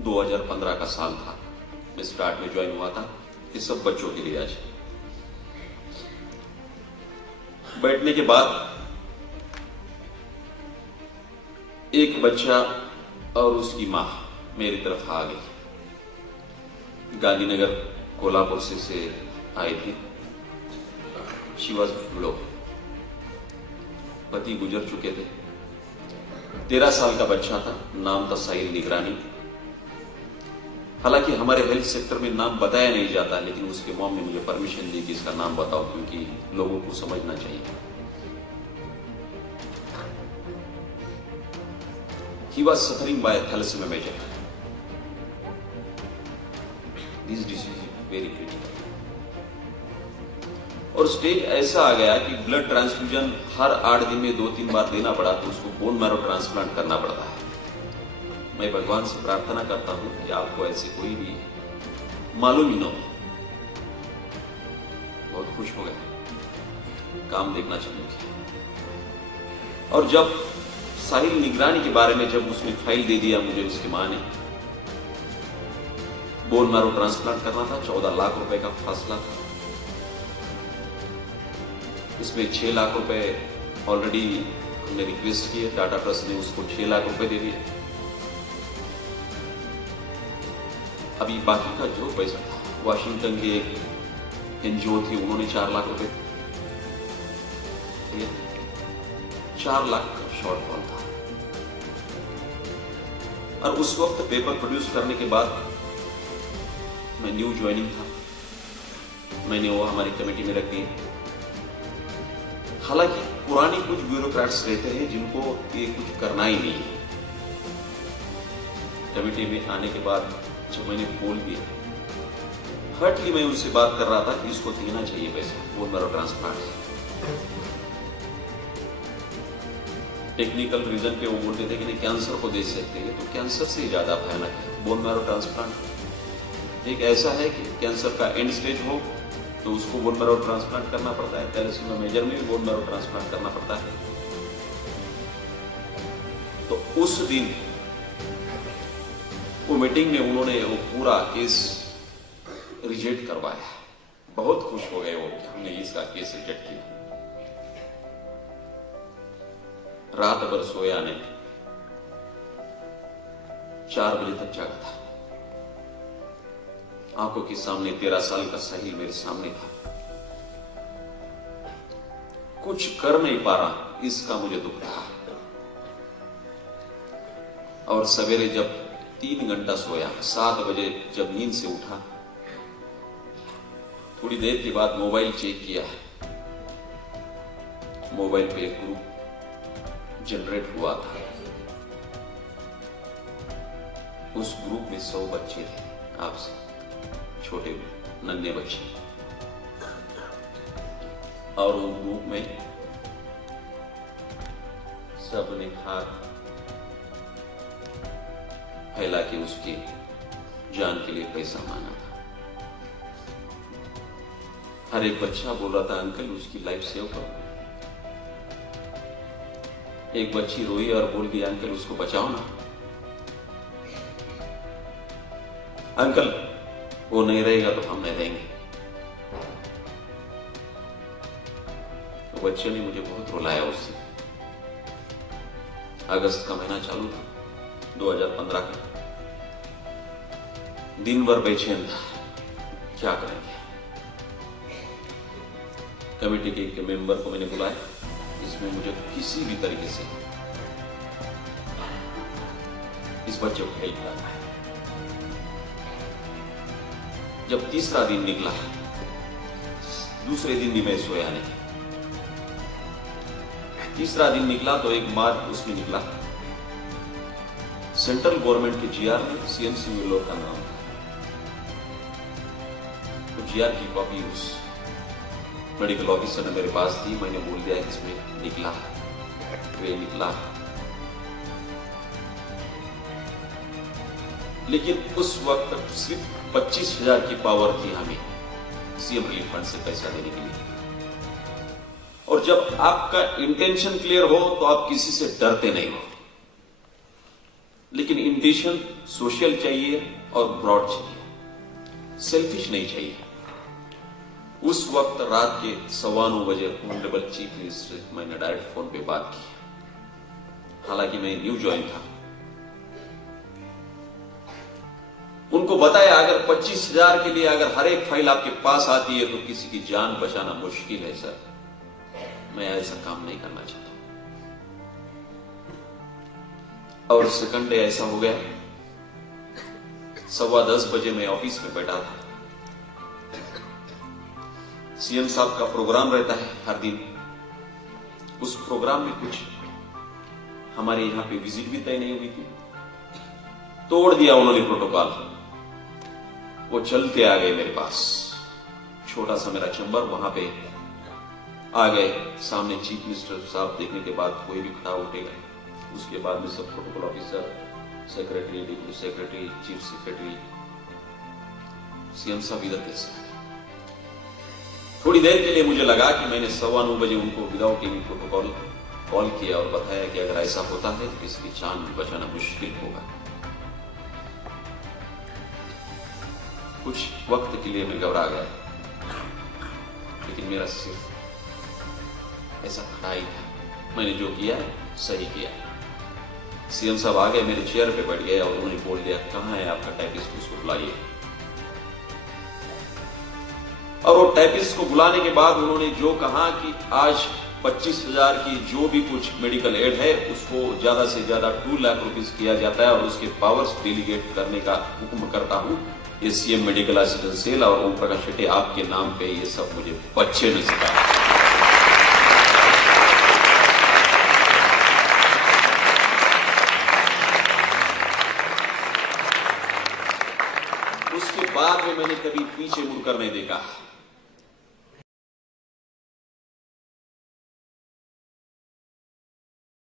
2015 का साल था, मैं स्टार्ट में ज्वाइन हुआ था। ये सब बच्चों के लिए आज बैठने के बाद एक बच्चा और उसकी मां मेरी तरफ आ गई। गांधीनगर कोल्हापुर से आई थी। शी वॉज विडो, पति गुजर चुके थे। 13 साल का बच्चा था, नाम था साहिल निगरानी। हालांकि हमारे हेल्थ सेक्टर में नाम बताया नहीं जाता, लेकिन उसके मॉम ने मुझे परमिशन दी कि इसका नाम बताओ, क्योंकि लोगों को समझना चाहिए। He was suffering by thalassemia major. This disease is very critical. और स्टेज ऐसा आ गया कि ब्लड ट्रांसफ्यूजन हर 8 दिन में 2-3 बार देना पड़ा, तो उसको बोन मैरो ट्रांसप्लांट करना पड़ता है। मैं भगवान से प्रार्थना करता हूं कि आपको ऐसे कोई भी मालूम ही न हो। बहुत खुश हो गया, काम देखना चालू किया। और जब साहिल निगरानी के बारे में जब उसने फाइल दे दिया मुझे, उसकी मां ने, बोन मैरो ट्रांसप्लांट करना था, 14 लाख रुपए का फासला था। इसमें 6 लाख रुपए ऑलरेडी हमने रिक्वेस्ट किए, टाटा ट्रस्ट ने उसको 6 लाख रुपए दे दिए। अभी बाकी का जो पैसा था, वाशिंगटन के एक एनजीओ थी, उन्होंने 4 लाख रुपए दिए। 4 लाख का शॉर्टफॉल था। और उस वक्त पेपर प्रोड्यूस करने के बाद मैं न्यू ज्वाइनिंग था, मैंने वो हमारी कमेटी में रख दी। हालांकि पुराने कुछ ब्यूरोक्रेट्स रहते हैं जिनको ये कुछ करना ही नहीं है। कमेटी में आने के बाद जब मैंने बोल दिया, हर्टली मैं उनसे बात कर रहा था कि इसको देना चाहिए पैसा, bone marrow transplant. Technical reason पे वो बोलते थे कि नहीं, कैंसर को दे सकते हैं, तो कैंसर से ज्यादा भयानक है बोन मैरो ट्रांसप्लांट। एक ऐसा है कि कैंसर का एंड स्टेज हो तो उसको बोन मैरो ट्रांसप्लांट करना पड़ता है। थैलेसीमिया मेजर में भी बोन मैरो ट्रांसप्लांट करना पड़ता है। तो उस दिन वो मीटिंग में उन्होंने वो पूरा केस रिजेक्ट करवाया। बहुत खुश हो गए वो कि हमने इसका केस रिजेक्ट किया। रात भर सोया नहीं, 4 बजे तक जागा था। आंखों के सामने 13 साल का साहिल मेरे सामने था। कुछ कर नहीं पा रहा, इसका मुझे दुख था। और सवेरे जब 3 घंटा सोया, 7 बजे जब नींद से उठा, थोड़ी देर के बाद मोबाइल चेक किया। मोबाइल पे एक ग्रुप जनरेट हुआ था। उस ग्रुप में 100 बच्चे थे, आपसे छोटे नन्हे बच्चे। और उस ग्रुप में सबने हाथ फैला के उसके जान के लिए पैसा मांगा था। हर एक बच्चा बोल रहा था, अंकल उसकी लाइफ सेव करो। एक बच्ची रोई और बोल दी, अंकल उसको बचाओ ना। अंकल वो नहीं रहेगा तो हम नहीं रहेंगे। तो बच्चे ने मुझे बहुत रुलाया उस दिन। अगस्त का महीना चालू था, 2015 का। दिन भर बेचैन था, क्या करेंगे। कमेटी के एक मेंबर को मैंने बुलाया, इसमें मुझे किसी भी तरीके से इस बच्चे को हेल्प करना है। जब तीसरा दिन निकला, दूसरे दिन भी मैं सोया नहीं। तीसरा दिन निकला तो एक बात उसमें निकला, सेंट्रल गवर्नमेंट के जीआर में सीएमसी वेल्लोर का नाम था। तो जीआर की कॉपी उस मेडिकल ऑफिसर ने मेरे पास थी। मैंने बोल दिया कि इसमें निकला, वे निकला। लेकिन उस वक्त सिर्फ 25,000 की पावर थी हमें सीएम रिलीफ फंड से पैसा देने के लिए। और जब आपका इंटेंशन क्लियर हो तो आप किसी से डरते नहीं हो। लेकिन इंटेंशन सोशल चाहिए और ब्रॉड चाहिए, सेल्फिश नहीं चाहिए। उस वक्त रात के 9:15 बजे ऑनरेबल चीफ मिनिस्टर से मैंने डायरेक्ट फोन पे बात की। हालांकि मैं न्यू ज्वाइन था। उनको बताया अगर 25,000 के लिए अगर हर एक फाइल आपके पास आती है तो किसी की जान बचाना मुश्किल है सर, मैं ऐसा काम नहीं करना चाहता। और सेकंड डे ऐसा हो गया, 10:15 बजे मैं ऑफिस में बैठा था। सीएम साहब का प्रोग्राम रहता है हर दिन। उस प्रोग्राम में कुछ हमारे यहां पे विजिट भी तय नहीं हुई थी, तोड़ दिया उन्होंने प्रोटोकॉल। वो चलते आ गए मेरे पास, छोटा सा मेरा चैम्बर, वहां पे आ गए। सामने चीफ मिनिस्टर साहब देखने के बाद कोई भी खड़ा उठेगा। उसके बाद में सब protocol officer, secretary, deputy secretary, chief secretary, CM साहब इधर कैसे। थोड़ी देर के लिए मुझे लगा कि मैंने 9:15 बजे उनको विदाउट एनी प्रोटोकॉल कॉल किया और बताया कि अगर ऐसा होता है तो किसी की जान बचाना मुश्किल होगा। कुछ वक्त के लिए मैं घबरा गया, लेकिन मेरा सिर्फ ऐसा खड़ा ही था। मैंने जो किया सही किया। सीएम साहब आ गए, मेरे चेयर पे बैठ गए और उन्होंने बोल दिया, कहां है आपका टाइपिस्ट, उसको बुलाइए। और वो टाइपिस्ट को बुलाने के बाद उन्होंने जो कहा कि आज 25,000 की जो भी कुछ मेडिकल एड है उसको ज्यादा से ज्यादा 2 लाख रुपीस किया जाता है और उसके पावर्स डेलीगेट करने का हुक्म करता हूं। ये सीएम मेडिकल असिस्टेंट सेल और ओम प्रकाश शेट्टी आपके नाम पे ये सब मुझे बच्चे ने सिखाया। उसके बाद में मैंने कभी पीछे मुड़कर नहीं देखा।